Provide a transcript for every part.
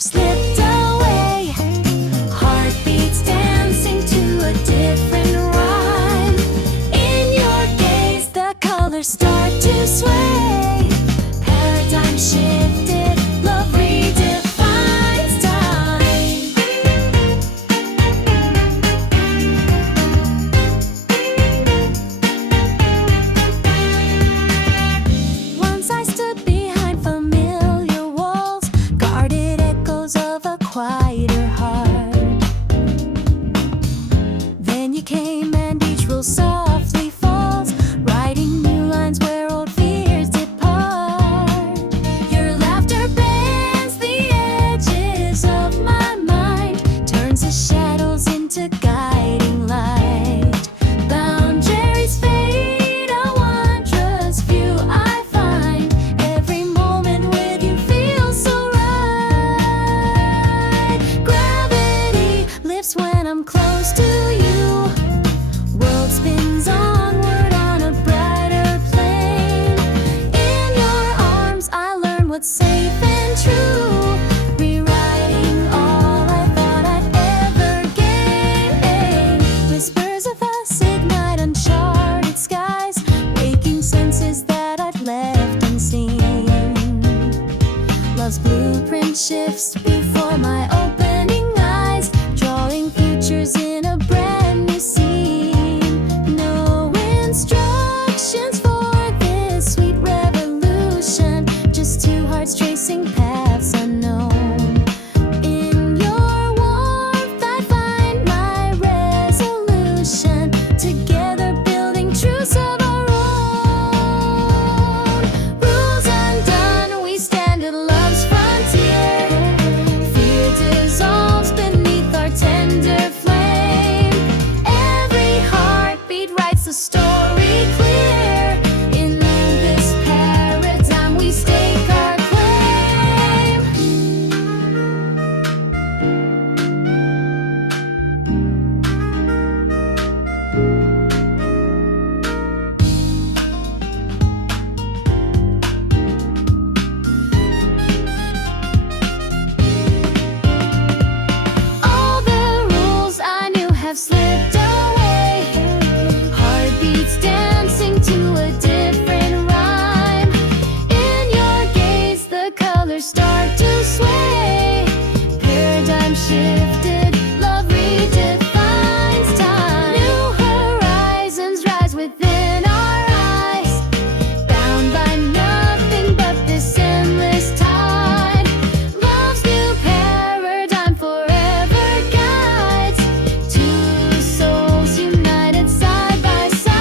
have slipped away. Heartbeats dancing to a different rhyme. In your gaze, the colors start to sway. Paradigm shifted, love redefines time. Once I stood behind familiar walls, guarded echoes of a quieter heart. Then you came and each rule softly falls, writing new lines where old fears depart. Your laughter bends the edges of my mind, turns the shadows into guiding light. Boundaries fade, a wondrous view I find. Every moment with you feels so right. Gravity lifts when I'm close to you. World spins onward on a brighter plane. In your arms I learn what's safe and true, rewriting all I thought I'd ever gain. Whispers of us ignite uncharted skies, waking senses that I'd left unseen. Love's blueprint shifts before my opening eyes, drawing futures in a brand new scene. No instructions for this sweet revolution, just two hearts tracing paths unknown. In your warmth I find my resolution, together building truths of our own. Rules undone, we stand at love's frontier. Fear dissolves beneath our tender flame. Every heartbeat writes the story clear. In this paradigm we stake our claim. All the rules I knew have slipped away. Heartbeats dancing to a different rhyme. In your gaze, the colors start to sway. Paradigm shifted, love redefines time. New horizons rise within our eyes, bound by nothing but this endless tide. Love's new paradigm forever guides, two souls united side by side.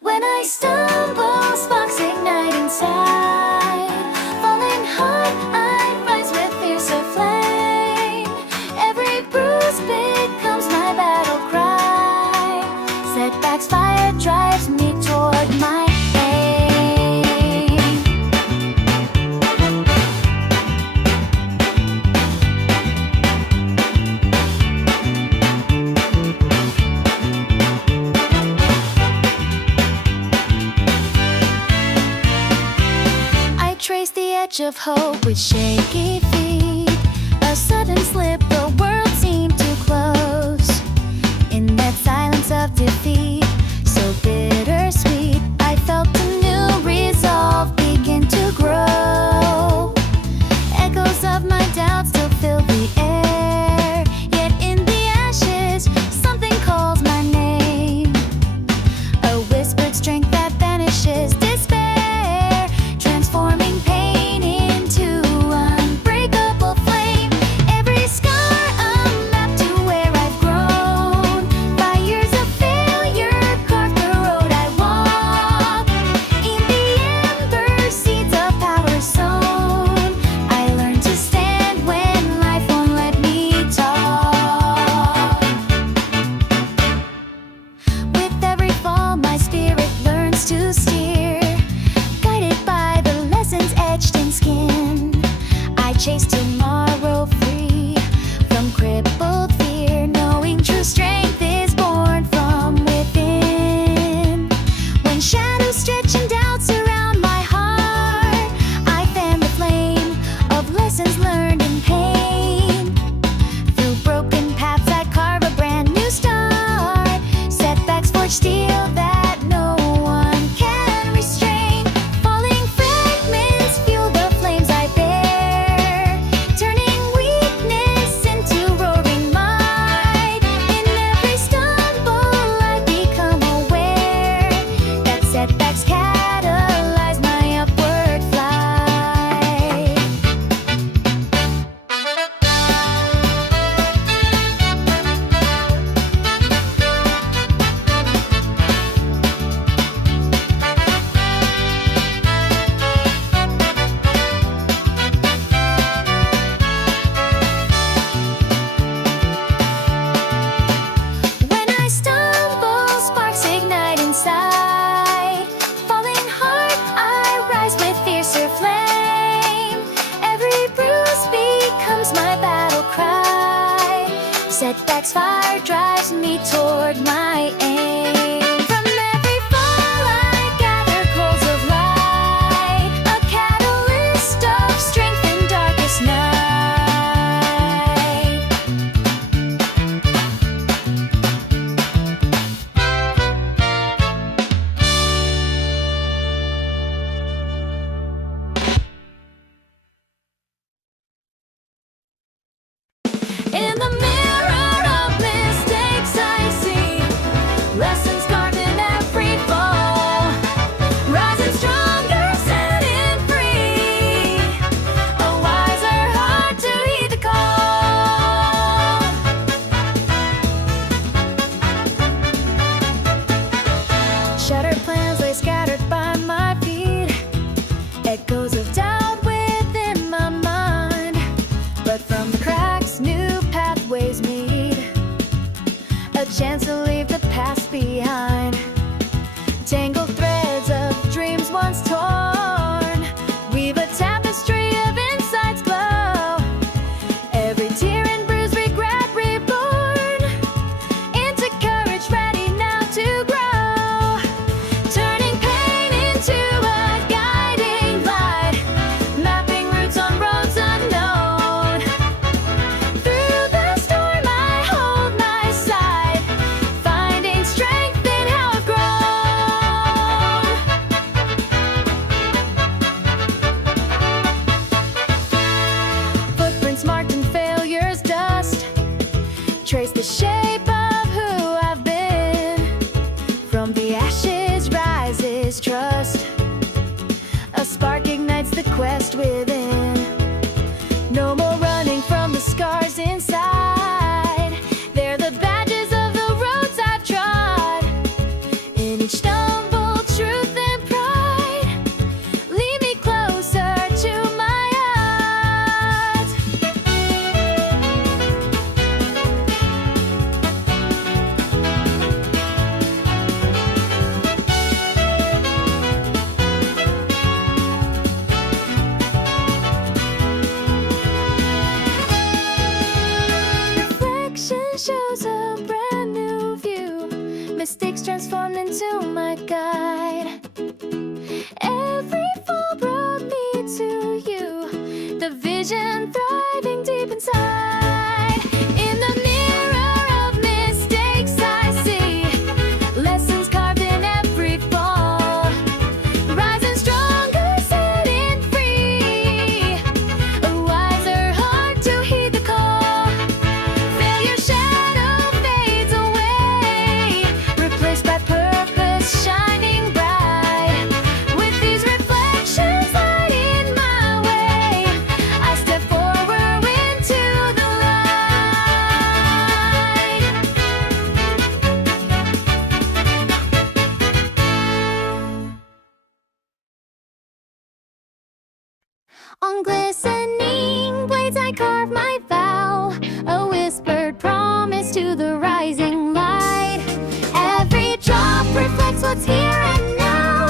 When I stumble, sparks ignite inside. Falling hard, I rise with fiercer flame. Every bruise becomes my battle cry. Setbacks, fire drives me toward my aim. I trace the edge of hope with shaky feet. A sudden slip, the world seemed too close. In that silence of defeat, so bittersweet, I felt a new resolve begin to grow. Echoes of my doubts still fill the air, yet in the ashes, something calls my name. A whispered strength that banishes despair, transforming pain into unbreakable flame. Every sky course to steer. Guided by the lessons etched in skin, I chase tomorrow free from crippled fear, knowing true strength is born from within. When shadows stretch and doubts surround my heart, I fan the flame of lessons learned in pain. Through broken paths I carve a brand new start. Setbacks forge steel that no one can restrain. Falling fragments fuel the flames I bear, turning weakness into roaring might. In every stumble I become aware that setbacks catalyze my upward flight. When I stumble, sparks ignite inside. Falling hard, I rise with fiercer flame. Every bruise becomes my battle cry. Setbacks fire drives me toward my aim. From every fall I gather coals of light, a catalyst of strength in darkest night. In the mirror of mistakes I see lessons carved in every fall. Rising stronger, setting free. A wiser heart to heed the call. Shattered plans lay scattered by my feet. Echoes of doubt within my mind. But from the cracks, new pathways meet. A chance to leave the past behind. Tangled threads of dreams once torn weave a tapestry of insights glow. Every tear and bruise, regret reborn into courage ready now to grow. Turning pain into a guiding light, mapping routes on roads unknown. Through the storm I hold my side, finding strength in how I've grown. Footprints marked in failure's dust trace the shape of who I've been. From the ashes rises trust. A spark ignites the quest within. No more running from the scars inside. They're the badges of the roads I've trod. In each stumble, truth and pride lead me closer to my heart. Reflection shows a brand new view. Mistakes transformed into my guide. Every fall brought me to you. The vision thriving deep inside. In the mirror of mistakes I see lessons carved in every fall. Rising stronger, setting free. A wiser heart to heed the call. Failure's shadow fades away, replaced by purpose shining bright. With these reflections lighting my way, I step forward into the light. On glistening blades I carve my vow, a whispered promise to the rising light. Every drop reflects what's here and now.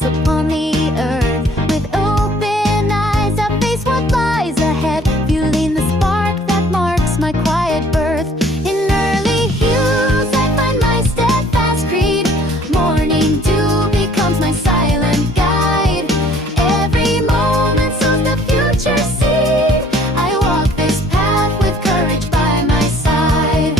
smiles upon the earth. With open eyes, I face what lies ahead, fueling the spark that marks my quiet birth. In early hues, I find my steadfast creed. Morning dew becomes my silent guide. Every moment sows the future seed. I walk this path with courage by my side.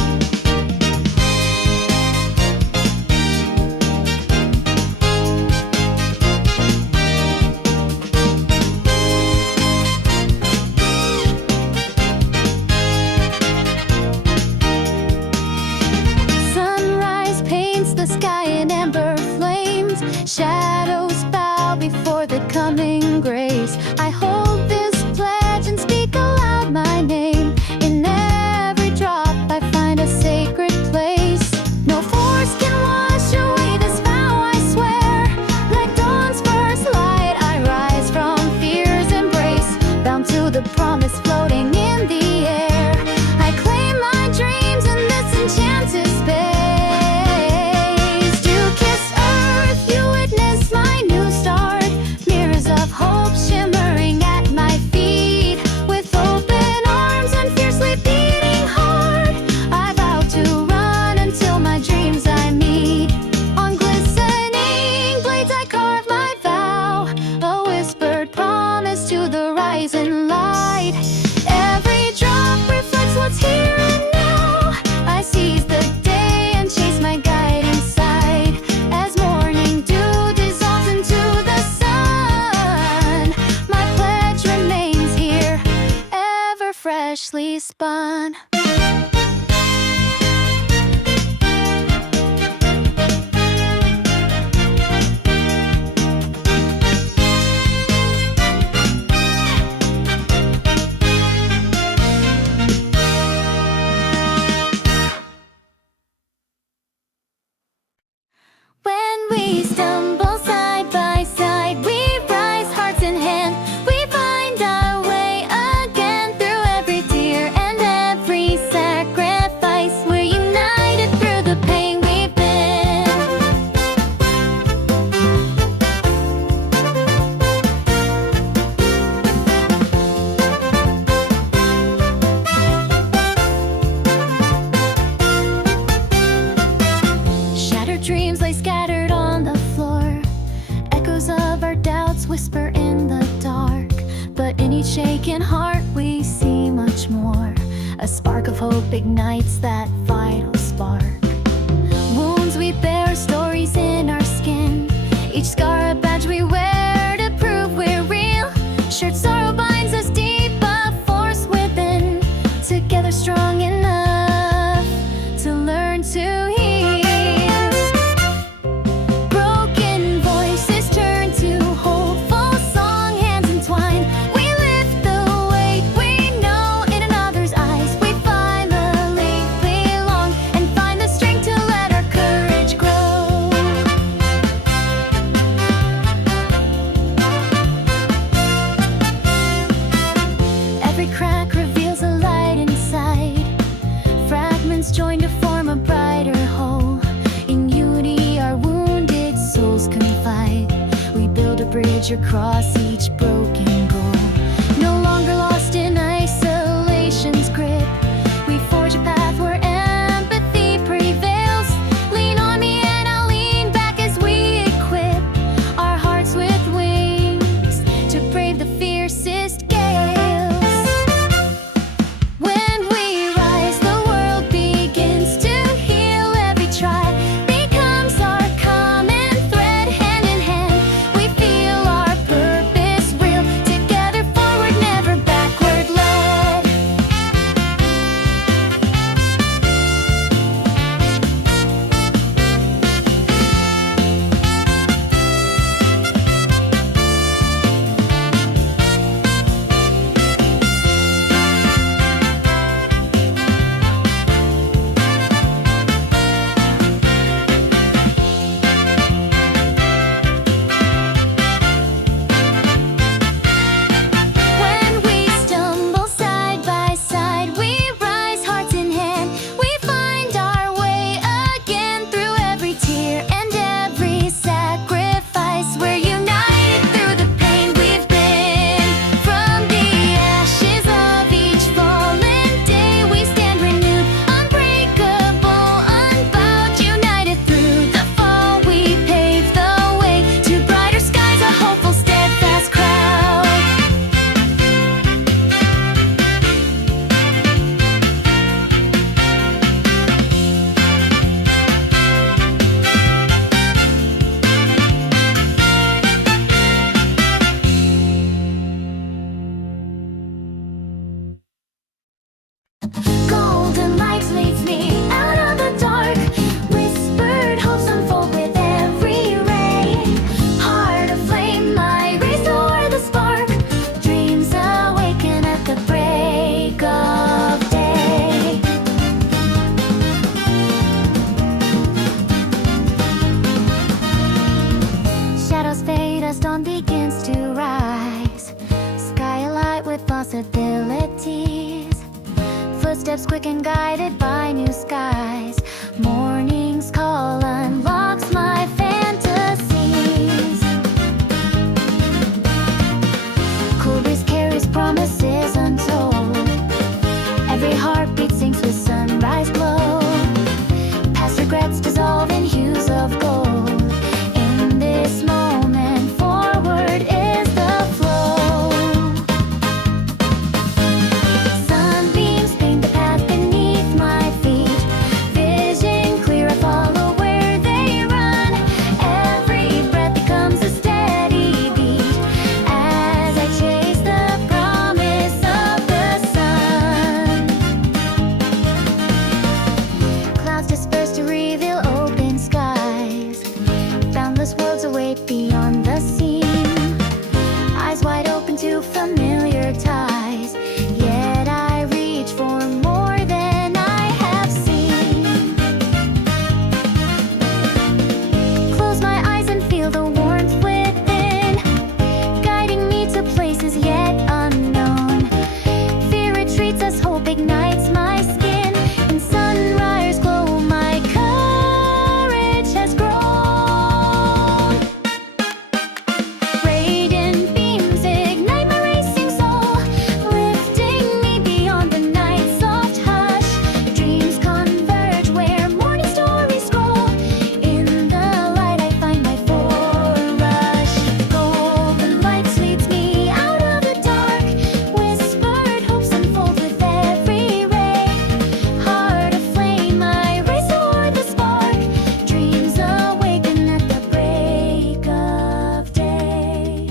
Sunrise paints the sky in amber flames. Shadows bow before the coming grace. I hold this pledge and speak aloud my name. In every drop I find a sacred place. No force can wash away this vow, I swear. Like dawn's first light, I rise from fear's embrace, bound to the promise floating in the air. I claim my dreams in this enchanted space. You kiss earth, you witness my new start. Mirrors of hope shimmering at my feet. With open arms and fiercely beating heart, I vow to run until my dreams I meet. On glistening blades I carve my vow, a whispered promise to the rising light. Every drop reflects what's here and now. I seize the day and chase my guiding sight. As morning dew dissolves into the sun, my pledge remains here, ever freshly spun. When we stumble side by side, we rise hearts in hand. We find our way again through every tear and every sacrifice. We're united through the pain we've been. Shattered dreams lay scattered on the floor. Echoes of our doubts whisper in the dark. But in each shaken heart we see much more. A spark of hope ignites that vital spark. Wounds we bear, stories in our skin. Each scar a badge we wear to prove we're real. Shared sorrow binds us deep, a force within. Together strong enough to learn to heal. Broken voices turn to hopeful song, hands entwined. We lift the weight we know in another's eyes. We finally belong and find the strength to let our courage grow. Every crack reveals a light inside. Fragments join to form a brighter whole. In unity our wounded souls confide. We build a bridge across each broken goal. No longer lost in isolation's grip. We forge a path where empathy prevails. Lean on me and I'll lean back as we equip our hearts with wings to brave the fiercest gales. When we rise, the world begins to heal. Every try becomes our common thread. Hand in hand, we feel our purpose real. west dawn begins to rise. Skylight with possibilities. Footsteps quick and guided by new skies. Morning's call unlocks my fantasies. Cool breeze carries promises untold. Every heartbeat sinks with sunrise glow. Past regrets dissolve in hues of gold. In this moment, forward is the flow. Sunbeams paint the path beneath my feet. Vision clear, I follow where they run. Every breath becomes a steady beat as I chase the promise of the sun. Clouds disperse to reveal open skies. Boundless worlds await beyond the seam. Eyes wide open to familiar ties. Yet I reach for more than I have seen. Close my eyes and feel the warmth within, guiding me to places yet unknown. Fear retreats as hope ignites my skin. In sunrise glow, my courage has grown. Radiant beams ignite my racing soul, lifting me beyond the night's soft hush. Dreams converge where morning stories scroll. In the light I find my forerush. Golden lights leads me out of the dark. Whispered hopes unfold with every ray. Heart aflame, I race toward the spark. Dreams awaken at the break of day.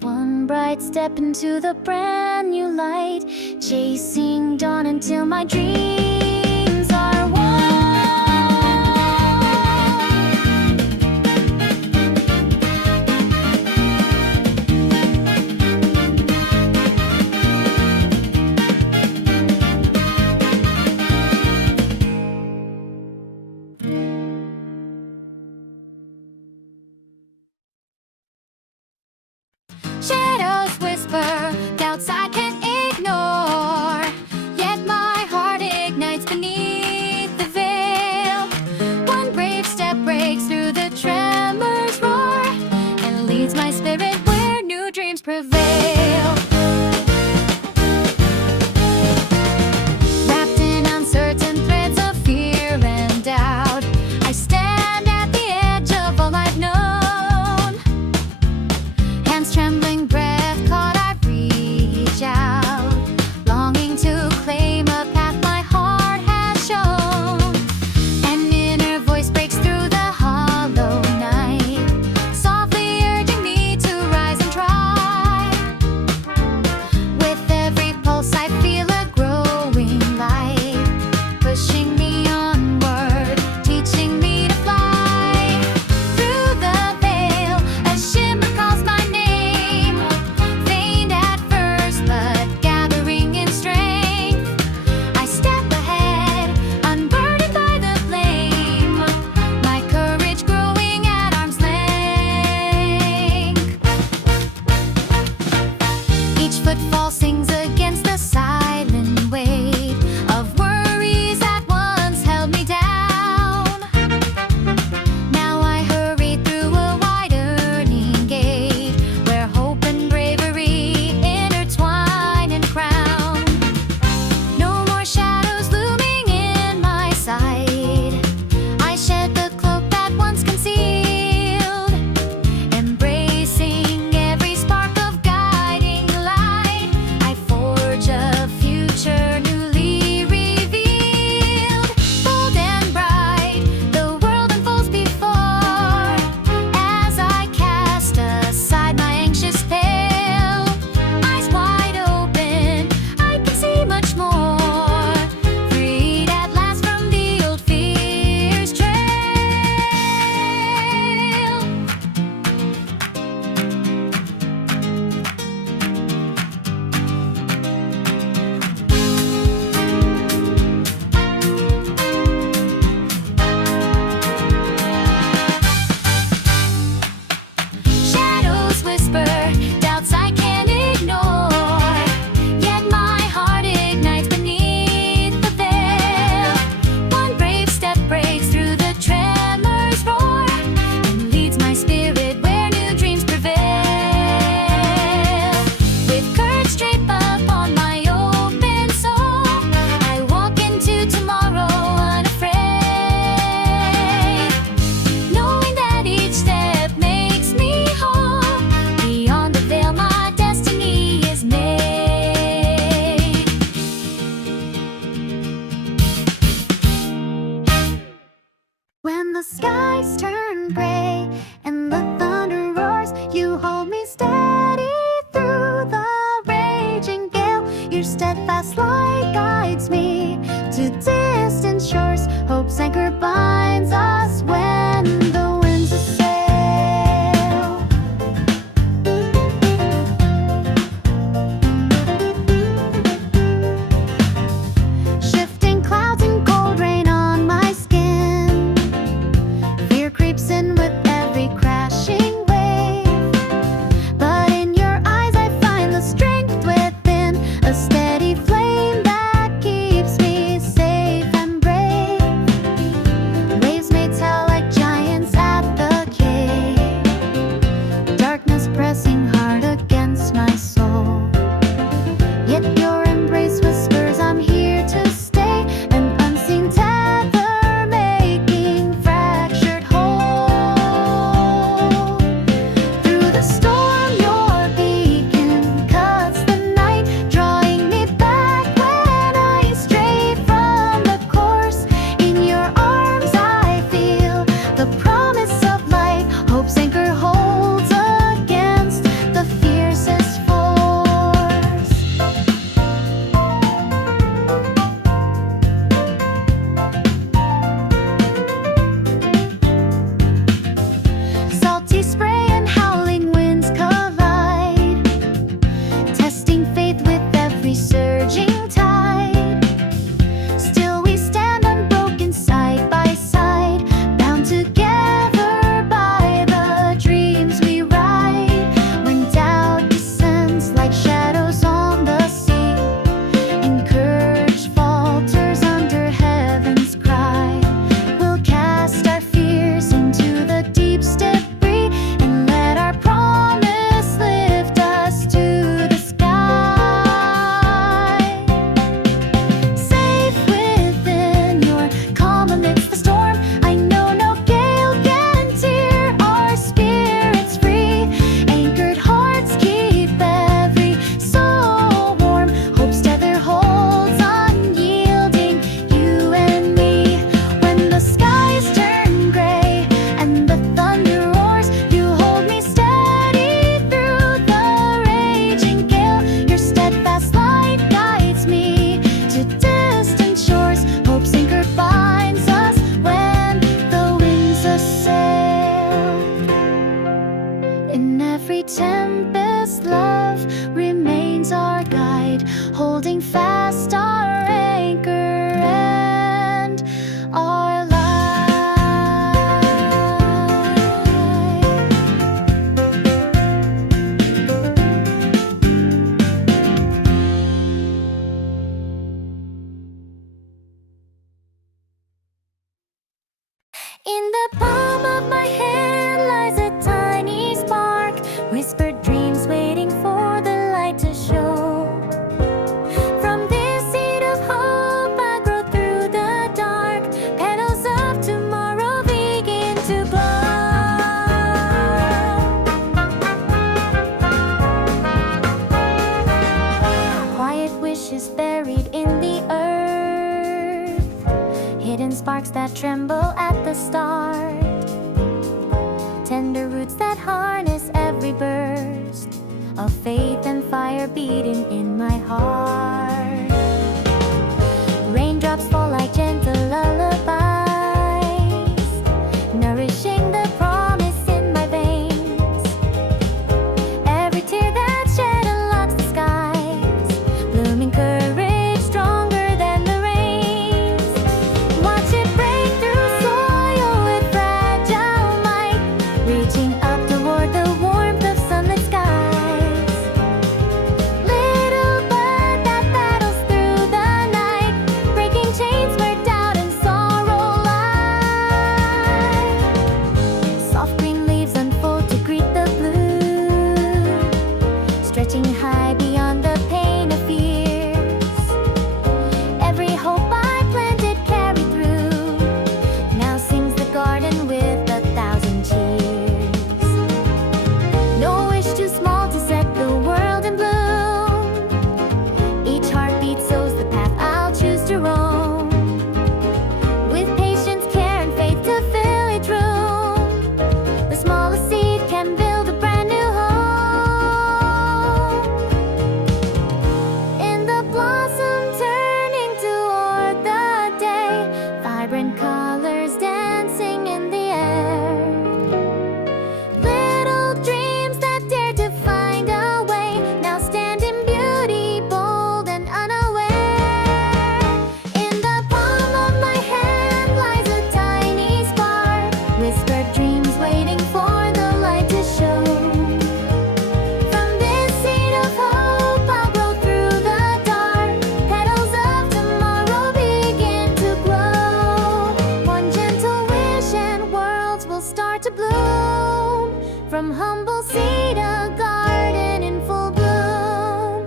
One bright step into the brand new light, chasing dawn until my dreams are one. Shadows whisper, doubts I can't ignore. Yet my heart ignites and the thunder roars. You hold me steady through the raging gale. Your steadfast light guides me to distant shores. Hope's anchor binds us when the winds assail. Shifting clouds and cold rain on my skin. Fear creeps in with every crashing wave. But in your eyes I find the strength within, a steady flame that keeps me safe and brave. Waves may tell like giants at the cave. Darkness pressing hard against my soul. Yet your embrace whispers I'm here to stay. An unseen tether making fractured whole. Through the storm your beacon cuts the night, drawing me back when I stray from the course. In your arms I feel the promise of light. Hope's anchor holds against the fiercest force. Salty spray and howling winds collide, testing faith with every surging tide. Still we stand unbroken side by side, bound together by the dreams we ride. When doubt descends like shadows on the sea, and courage falters under heaven's cry, we'll cast our fears into the deep's debris and let our promise lift us to the sky. Safe within your calm amidst the storm, I know no gale can tear our spirits free. Anchored hearts keep every soul warm. Hope's tether holds unyielding, you and me. When the skies turn gray and the thunder roars, you hold me steady through the raging gale. Your steadfast light guides me to distant shores. Hope's anchor binds us when the winds assail. In every tempest, love remains our guide, holding fast our anchor and our light. In the palm of my hand lies a tiny spark, whispered dreams waiting for the light to show. From this seed of hope I grow through the dark, petals of tomorrow begin to glow. Quiet wishes buried in the earth, hidden sparks that tremble at the start, tender roots that harness every burst of faith and fire beating in my heart. Raindrops fall like gentle lullabies, nourishing the promise in my veins. Every tear that shed unlocks the skies, blooming courage stronger than the rains. Watch it break through soil with fragile might, reaching up toward the warmth of sunlit skies. Little bird that From humble seed, a garden in full bloom.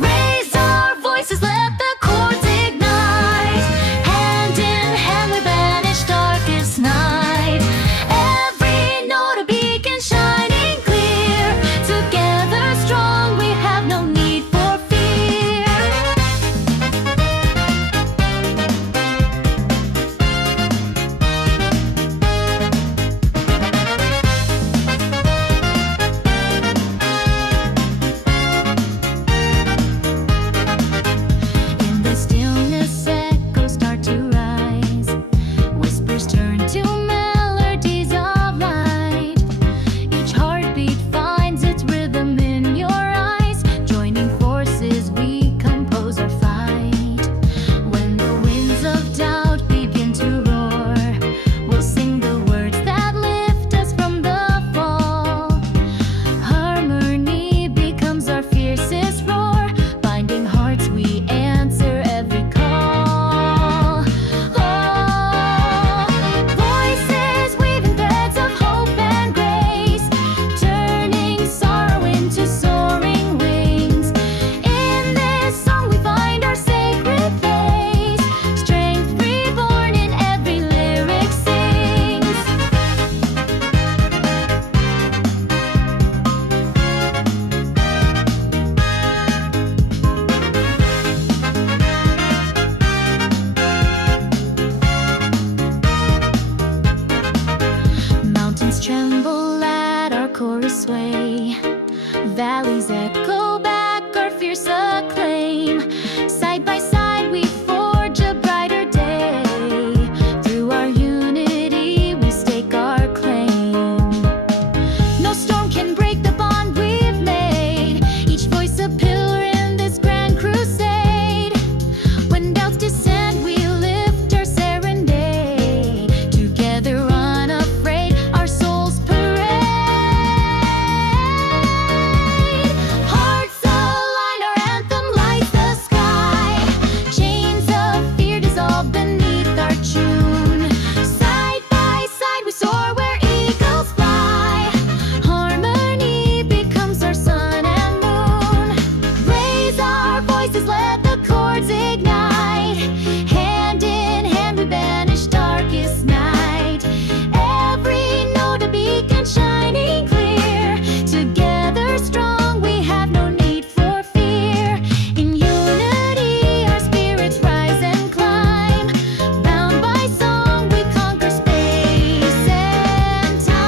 Raise our voices, let the chords ignite. Hand in hand we banish darkest night. Every note a beacon shining clear. Together strong we have no need for fear. In the stillness echoes start to rise. Whispers turn to melodies of light. Each heartbeat finds its rhythm in your eyes. Joining forces we compose our fight. When the winds of doubt begin to roar, we'll sing the words that lift us from the fall. Harmony becomes our fiercest roar. Binding hearts we answer every call. Oh, voices weaving threads of hope and grace, turning sorrow into soaring wings. In this song we find our sacred place. Strength reborn in every lyric sings. Mountains tremble at our chorus sway. Valleys echo back our fierce acclaim. Side by side we forge a brighter day. Through our unity we stake our claim. No storm can break the bond we've made. Each voice a pillar in this grand crusade. When doubts descend we lift our serenade. Together unafraid our souls parade. Hearts align, our anthem lights the sky. Chains of fear dissolve beneath our tune. Side by side we soar where eagles fly. Harmony becomes our sun and moon. Raise our voices, let the chords ignite. Hand in hand we banish darkest night. Every note a beacon shining clear. Together strong we have no need for fear. In unity our spirits rise and climb. Bound by song we conquer space and time.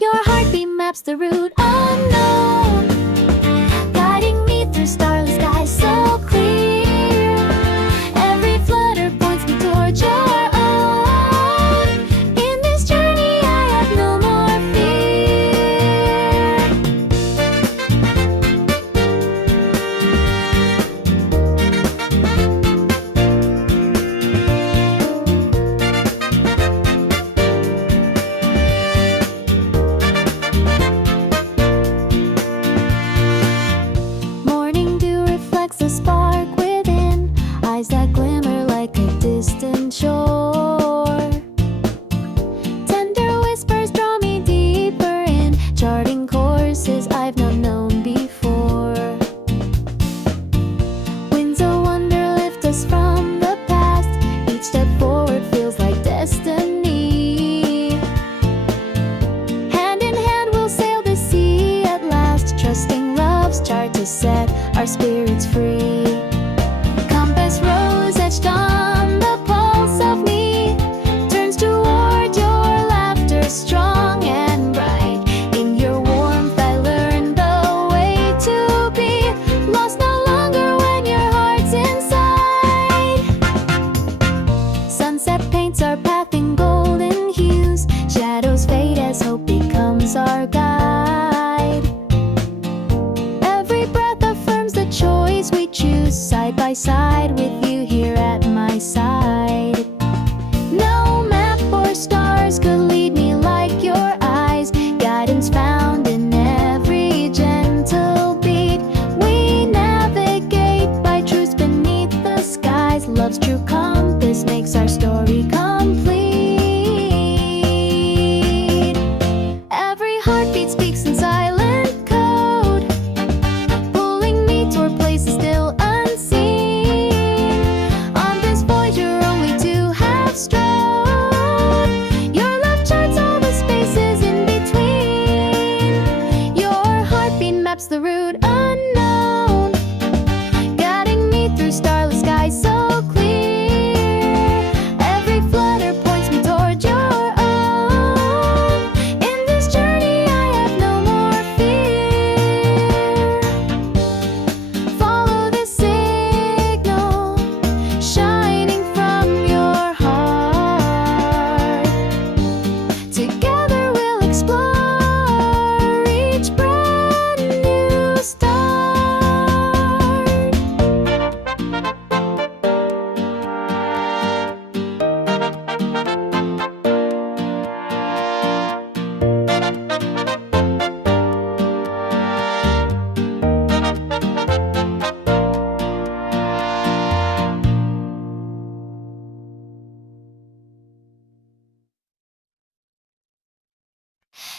Your heartbeat maps the route unknown, guiding me through starless skies so clear. Every flutter points me towards your own. In this journey I have no more fear. Morning dew reflects a spark within, eyes that glimmer like a distant shore. Tender whispers draw me deeper in, charting courses I've not known before. Winds of wonder lift us from the past. Each step forward feels like destiny. Hand in hand we'll sail the sea at last, trusting love's chart to set our spirits free. Compass rose etched on the pulse of me turns toward your laughter, strong and bright. In your warmth I learn the way to be. we choose, side by side with you here at my side. No map or stars could lead me like your eyes, guidance found in every gentle beat. We navigate by truths beneath the skies. Love's true compass makes our story complete. Every heartbeat speaks in silent code, pulling me toward places still unseen. On this voyage you're only two have strode. Your love charts all the spaces in between. Your heartbeat maps the route unknown, guiding me through starless skies so clear. Every flutter points me toward your own. In this journey I have no more fear. Follow the signal shining from your heart. Together we'll explore each brand new start.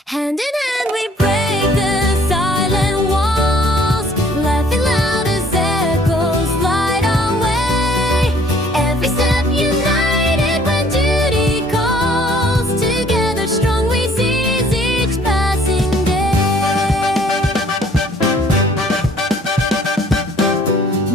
Hand in hand we break the silent walls, laughing loud as echoes light our way. Every step united when duty calls, together strong we seize each passing day.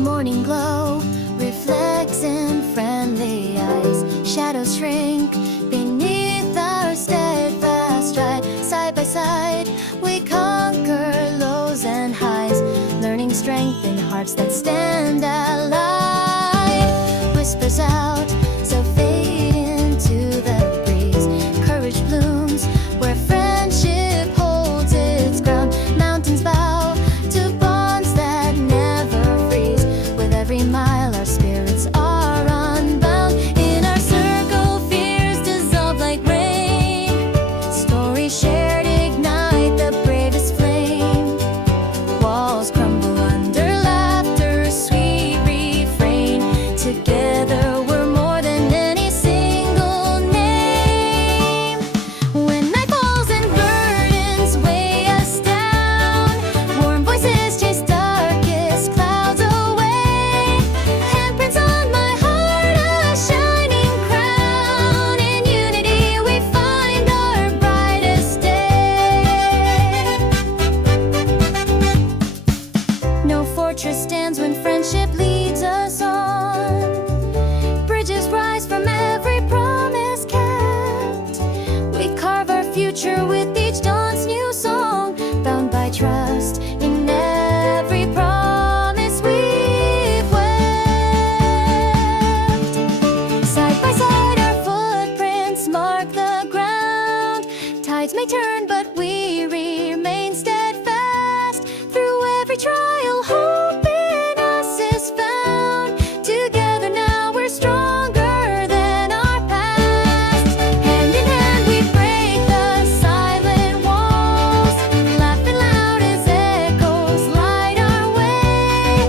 Morning glow reflects in friendly eyes, shadows shrink beneath our steadfast stride. Side by side we conquer lows and highs, learning strength in hearts that stand allied. Whispers out so fade into the breeze, courage blooms where friendship holds its ground. Mountains bow to bonds that never freeze. With every mile our spirits are unbound. In our circle fears dissolve like rain, stories shared ignite the bravest flame. Walls crumble under laughter's sweet refrain. Together we're more than any single name. When night falls and burdens weigh us down, warm voices chase darkest clouds away. Handprints on my heart, a shining crown. In unity we find our brightest day. No fortress stands when friendship leads us on. Bridges rise from every promise kept. We carve our future with each dawn's new song, bound by trust in every promise we've wept. Side by side our footprints mark the ground. Tides may turn but we remain steadfast. Through every trial hope in us is found. Together now we're stronger than our past. Hand in hand we break the silent walls, laughing loud as echoes light our way.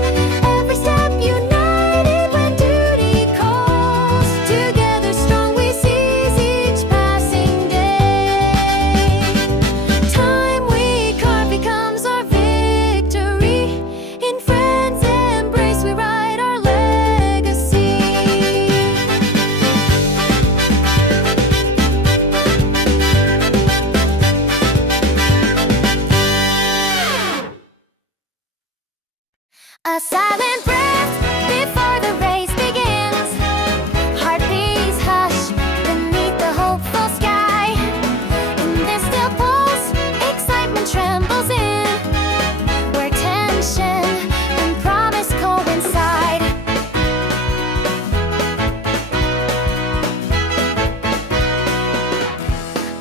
Every step united when duty calls, together strong we seize each passing day. Time we carve becomes our victory. In friends' embrace we write our legacy. A silent breath before the race begins. Heartbeats hush beneath the hopeful sky. In this still pulse, excitement trembles in, where tension and promise coincide.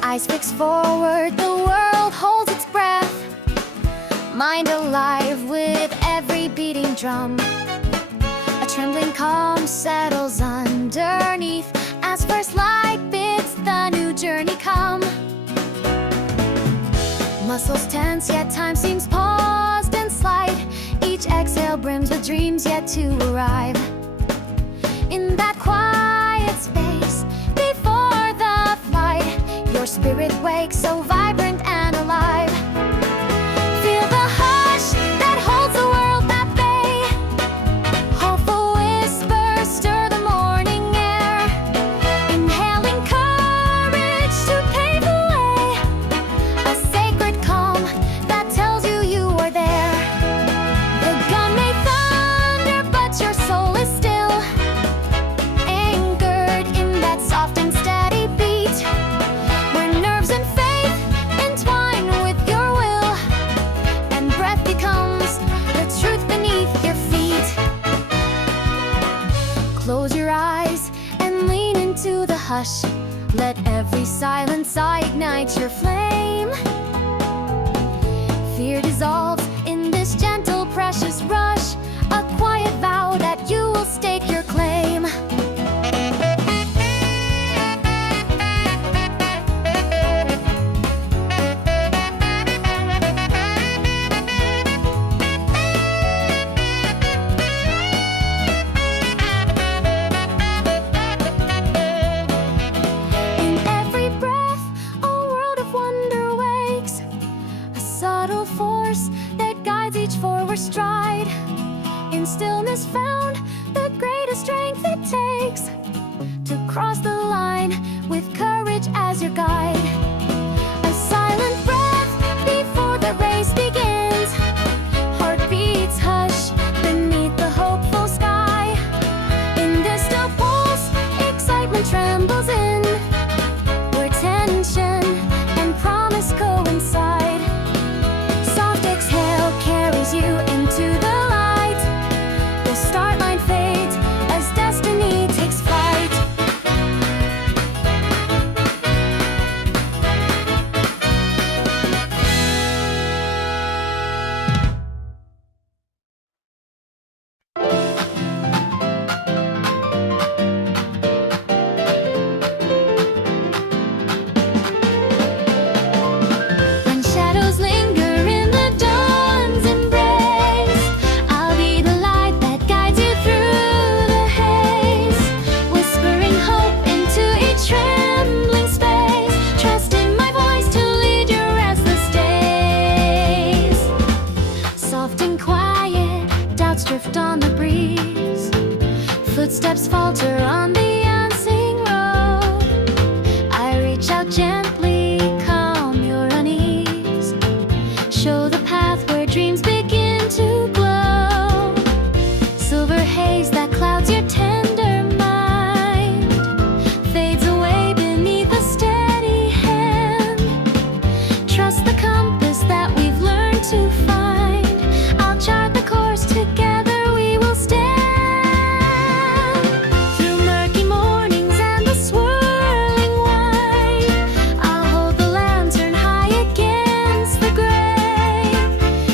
Eyes fixed forward, the world holds its breath. Mind alive with every beating beating drum. A trembling calm settles underneath as first light bids the new journey come. Muscles tense, yet time seems paused and slight. Each exhale brims with dreams yet to arrive. In that quiet space before the flight, your spirit wakes so vibrant and alive. Feel the hush that holds the world at bay. Hopeful whispers stir the morning air, inhaling courage to pave the way. A sacred calm that tells you you are there. The gun may thunder, but your soul is still anchored in that soft and steady beat, where nerves and faith entwine with your will, and breath becomes the truth beneath your feet. Close your eyes and lean into the hush. Let every silence ignite your flame. Fear dissolves in this gentle, precious rush, a quiet vow that you will stake your claim. In every breath, a world of wonder wakes, a subtle force that guides each forward stride. In stillness found the greatest strength it takes to cross the line with courage as your guide. A silent breath before the race begins. Heartbeats hush beneath the hopeful sky. In this still pulse, excitement trembles in, where tension and promise coincide. Soft exhale carries you into the light. The start line fades as destiny takes flight. When shadows linger in the dawn's embrace, I'll be the light that guides you through the haze, whispering hope into each trembling space. Trust in my voice to lead your restless days. Soft and quiet, doubts drift on the breeze. Footsteps falter on the unseen road. I reach out gently, calm your unease. Show the path where dreams begin to glow. Silver haze that clouds your tender mind fades away beneath a steady hand. Trust the compass that we've learned to find. I'll chart the course, together we will stand. Through murky mornings and the swirling white, I'll hold the lantern high against the gray.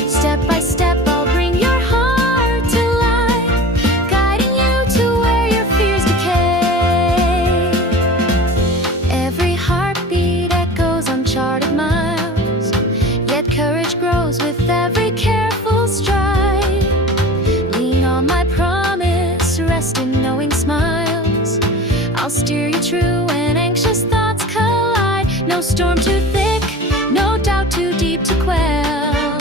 Step by step I'll bring your heart to life, guiding you to where your fears decay. Every heartbeat echoes uncharted miles, yet courage grows with every careful stride. Lean on my promise, rest in knowing smiles. I'll steer you true when anxious thoughts collide. No storm too thick, no doubt too deep to quell.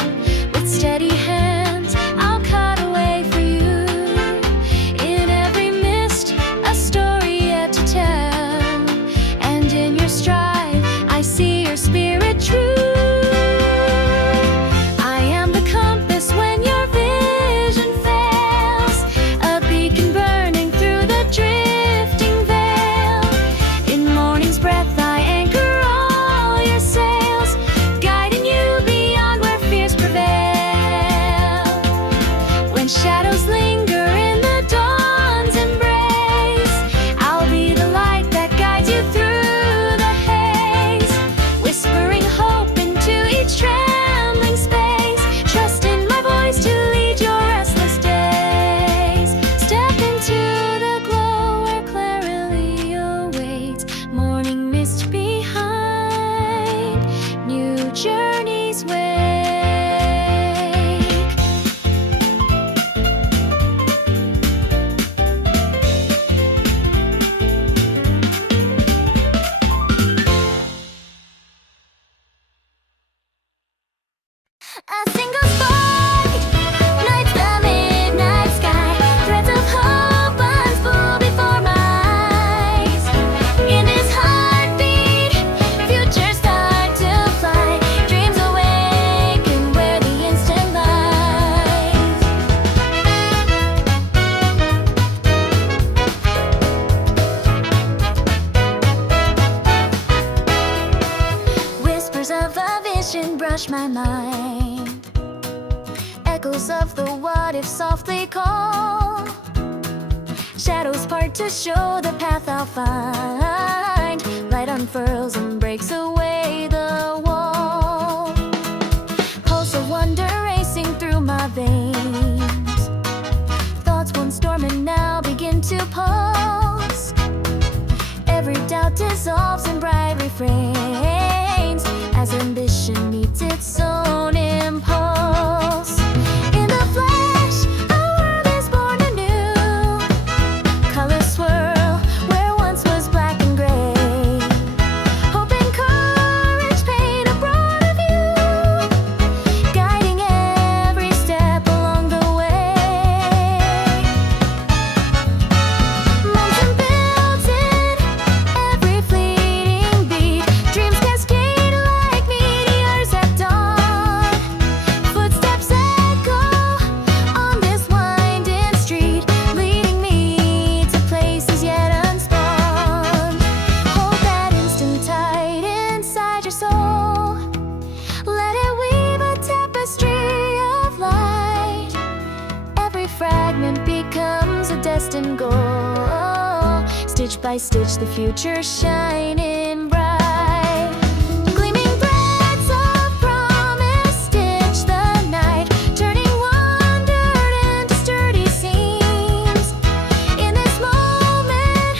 With steady hands, I'll cut away for you. In every mist, a story yet to tell. And in your stride, I see your spirit true. I am the compass when your vision fails, a beacon burning through the drifting veil. In morning's breath I anchor all your sails. the what if softly call. Shadows part to show the path I'll find. Light unfurls and breaks away the wall. Pulse of wonder racing through my veins. Thoughts once dormant now begin to pulse. Every doubt dissolves in bright refrains as ambition meets its own impulse. In the flash, a world is born anew. Colors swirl where once was black and gray. Hope and courage paint a broader view, guiding every step along the way. Momentum builds in every fleeting beat. Dreams cascade like meteors at dawn. Footsteps echo on this winding street, leading me to places yet unspawned. Hold that instant tight inside your soul. Let it weave a tapestry of light. Every fragment becomes a destined goal. Stitch by stitch, the future shining bright. Gleaming threads of promise stitch the night, turning wonder into sturdy seams. In this moment,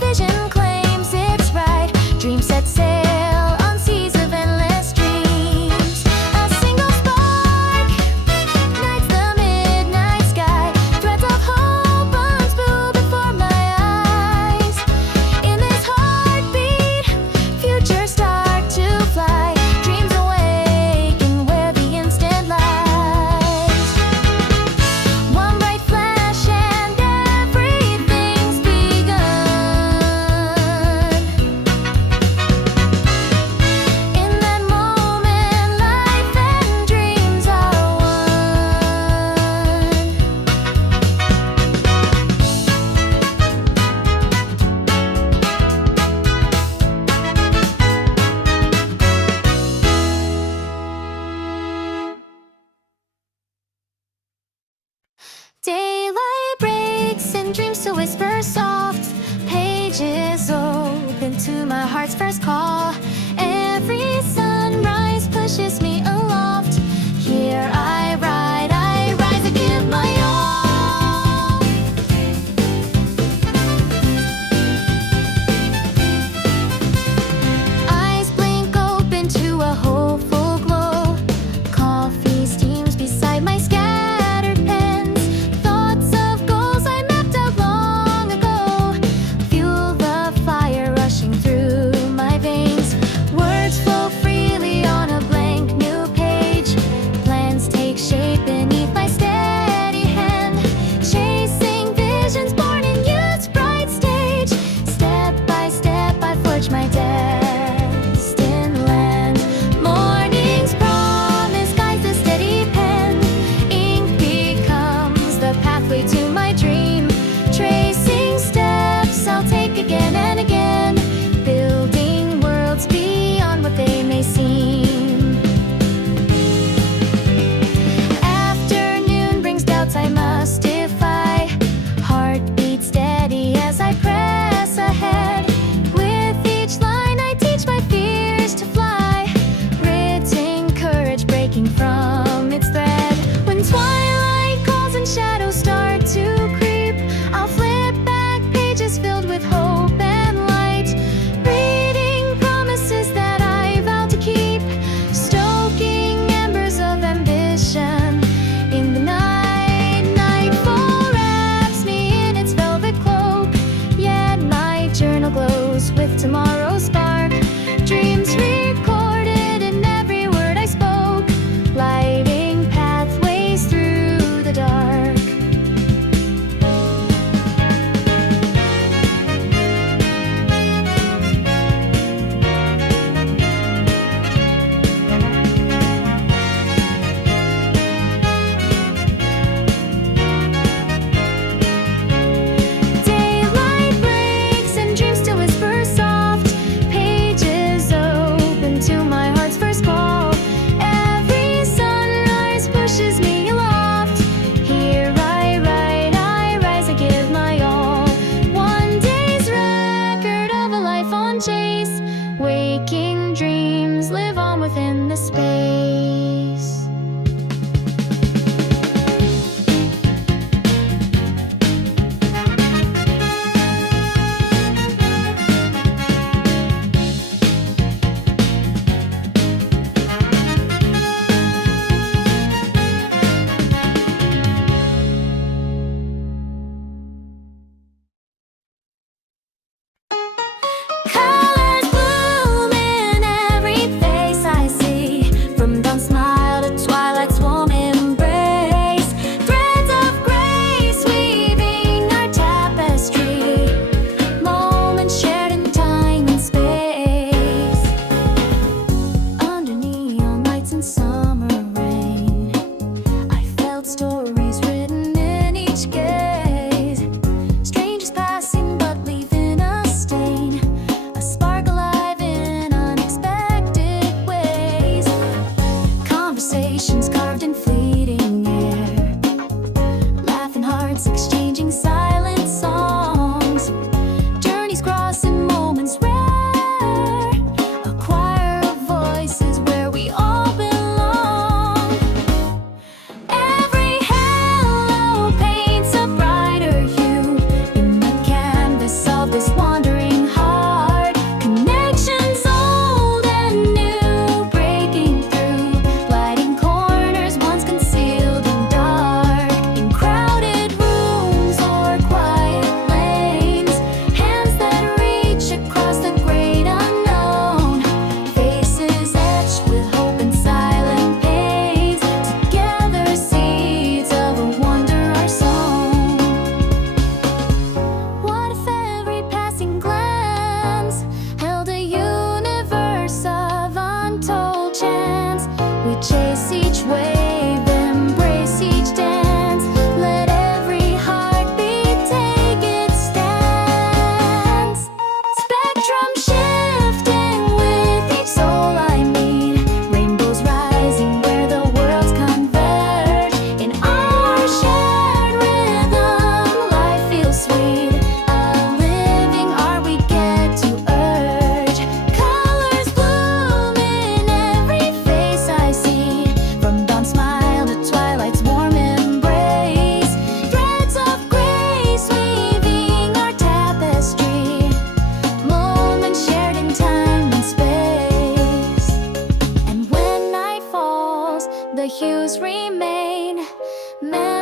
vision claims its right. Dream set sail on seas of endless dreams. A single spark ignites the midnight sky. Threads of hope unspool before my eyes. In this heartbeat, futures start to fly. Dreams awaken where the instant lies. One bright flash and everything's begun. In that moment, life and dreams are one. Daylight breaks and dreams to whisper soft. Pages open to my heart's first call. Every sunrise pushes me aloft. Here I rise, I give my all. Eyes blink open to a hopeful glow. Coffee steams beside my scattered pens. Thoughts of goals I mapped out long ago fuel the fire rushing through my veins. Words flow freely on a blank new page. Plans take shape beneath my steady hand. Chasing visions born in youth's bright stage. Step by step I forge my destined land. Morning's promise guides the steady pen. Ink becomes the pathway to my dream. Tracing steps I'll take again and again. Building worlds beyond what they may seem. Afternoon brings doubts I must defy. Heartbeat steady as I press ahead. With each line I teach my fears to fly. Written courage breaking from its thread. When twilight calls and shadows start to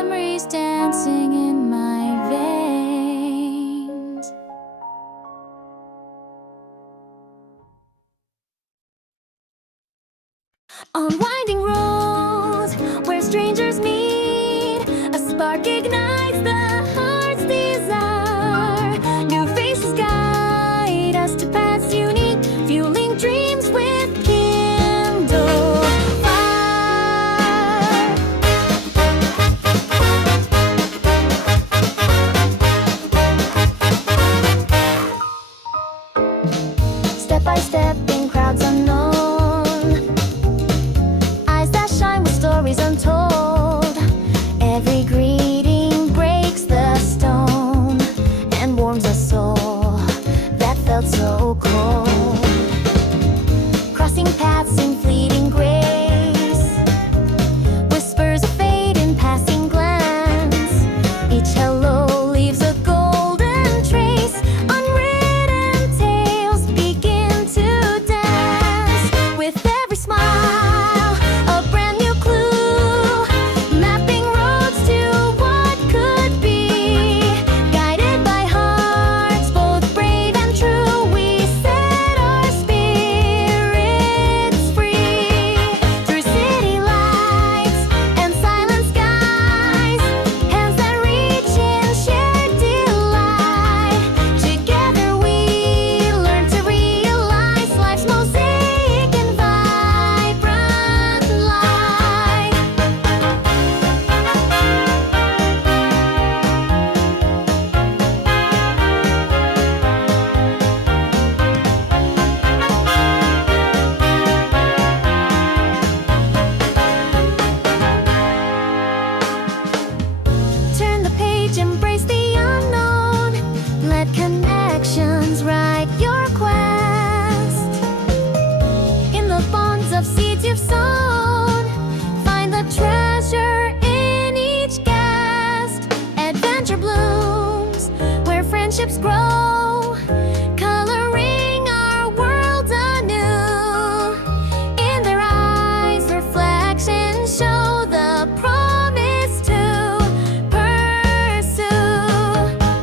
memories dancing in my veins. On winding roads where strangers meet, a spark ignites the heart's desire. New faces guide us to paths unique, fueling dreams with kindle fire. Step by step in crowds unknown, eyes that shine with stories untold. Every greeting breaks the stone and warms a soul that felt so cold. Crossing paths in fleeting grace, whispers of fate in passing glance. Each hello leaves a golden trace. Unwritten tales begin to dance. With every smile, a brand new clue, mapping roads to what could be. Guided by hearts both brave and true, we set our spirits free. Through city lights and silent skies, hands that reach in shared delight. Together we learn to realize life's mosaic and vibrant light. Turn the page, embrace the unknown. Let connections write your quest. In the bonds of seeds you've sown, find the treasure in each guest. Adventure blooms where friendships grow, coloring our world anew. In their eyes, reflections show the promise to pursue.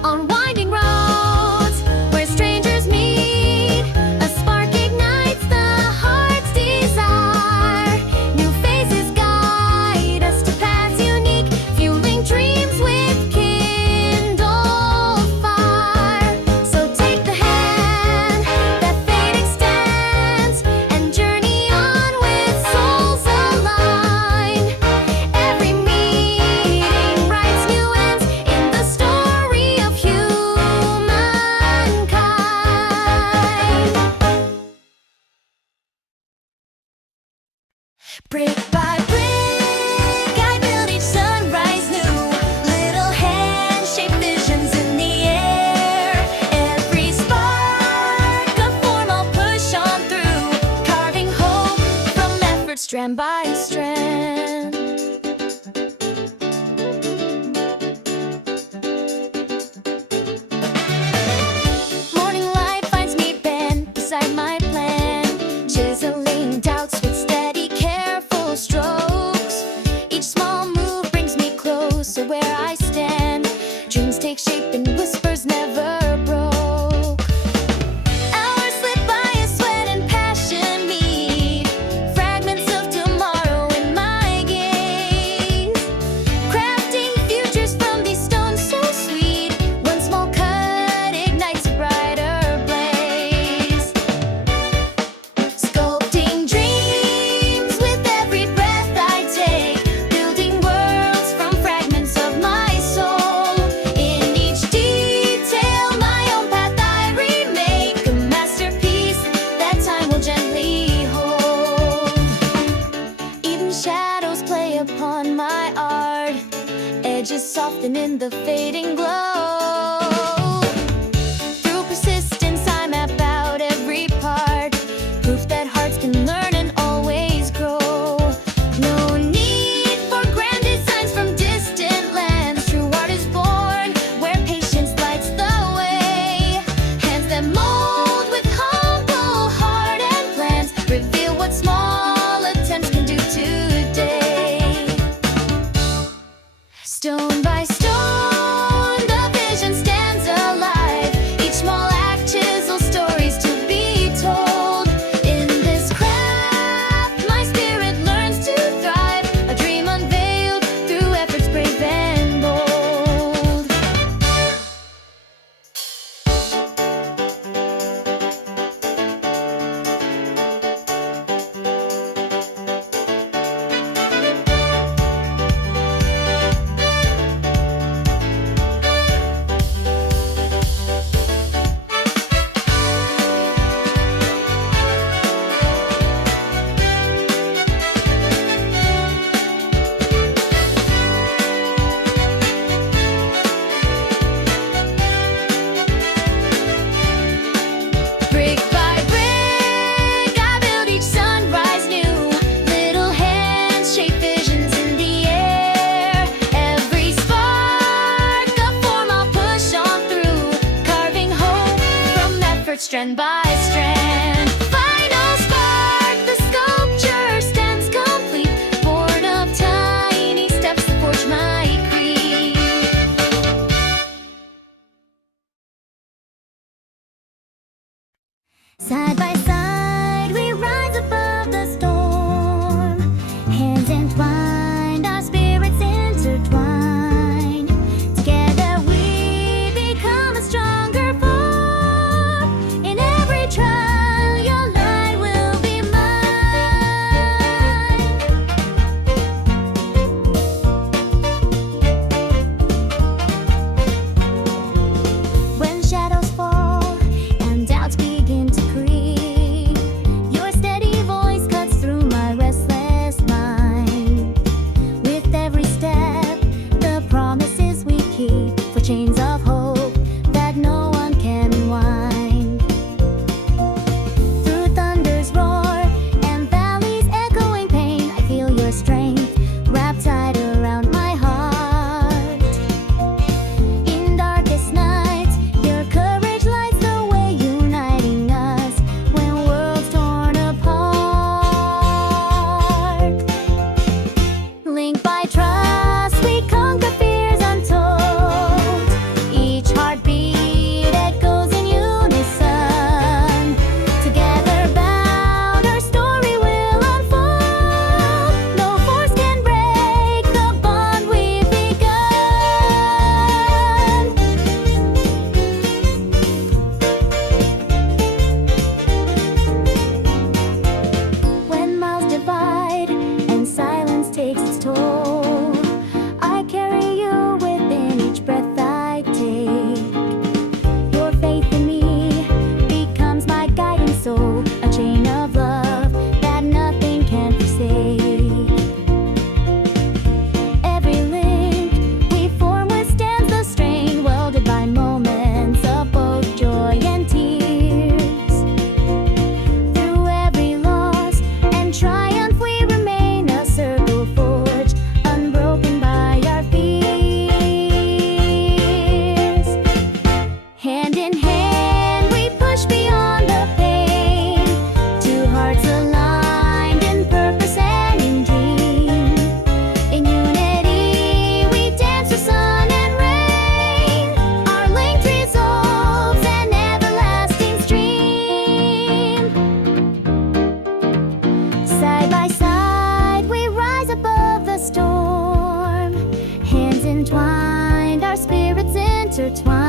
On winding roads where strangers meet, a spark ignites the heart's desire. New faces guide us to paths unique, fueling dreams with kindled fire. So take the hand that fate extends and journey on with souls aligned. Every meeting writes new ends in the story of humankind. Brick by brick, I build each sunrise new. Little hand-shaped visions in the air. Every spark of form I'll push on through, carving hope from effort strand by strand. Morning light finds me bent beside my plan, chiseling doubts with steady, careful strokes. Each small move brings me closer where I stand. Dreams take shape in whispers never broke. Hours slip by as sweat and passion meet, fragments of tomorrow in my gaze. Crafting futures from these stones so sweet, one small cut ignites a brighter blaze. Sculpting dreams with every breath I take, building worlds from fragments of my soul. In each detail, my own path I remake, a masterpiece that time will gently hold. Even shadows play upon my art, edges soften in the fading glow. Through persistence I map out every part, proof that hearts can learn and always grow. No need for grand designs from distant lands. True art is born where patience lights the way. Hands that mold with humble heart and plans, reveal what small attempts can do today. Stone Blown by storm, the vision stands alive. Each small act chisels stories to be told. In this craft, my spirit learns to thrive. A dream unveiled through efforts brave and bold. Brick by brick, I build each sunrise new. Little hands shape visions in the air. Every spark of form I'll push on through, carving hope from effort strand by strand. Final spark, the sculpture stands complete, born of tiny steps that forge my creed. Side by side, we rise above the storm. Hands entwined, our spirits intertwined. Together we become a stronger force. In every trial, your light will be mine. When shadows fall and doubts begin to creep, your steady voice cuts through my restless mind. With every step, the promises we keep for chains of hope that no one can unwind. Through thunder's roar and valleys echoing pain, I feel your strength wrapped tight around my heart. In darkest nights, your courage lights the way, uniting us when worlds torn apart. Linked by trust, we conquer fears untold. Each heartbeat echoes in unison. Together bound, our story will unfold. No force can break the bond we've begun. When miles divide and silence takes its toll, I carry you within each breath I take. Your faith in me becomes my guiding soul, a chain of love that nothing can forsake. Every link we form withstands the strain, welded by moments of both joy and tears. Through every loss and triumph we remain, a circle forged, unbroken by our fears. Hand in hand we push beyond the pain, two hearts aligned in purpose and in dream. In unity we dance through sun and rain, our linked resolves an everlasting stream. Side by side we rise above the storm. Hands entwined, our spirits intertwined.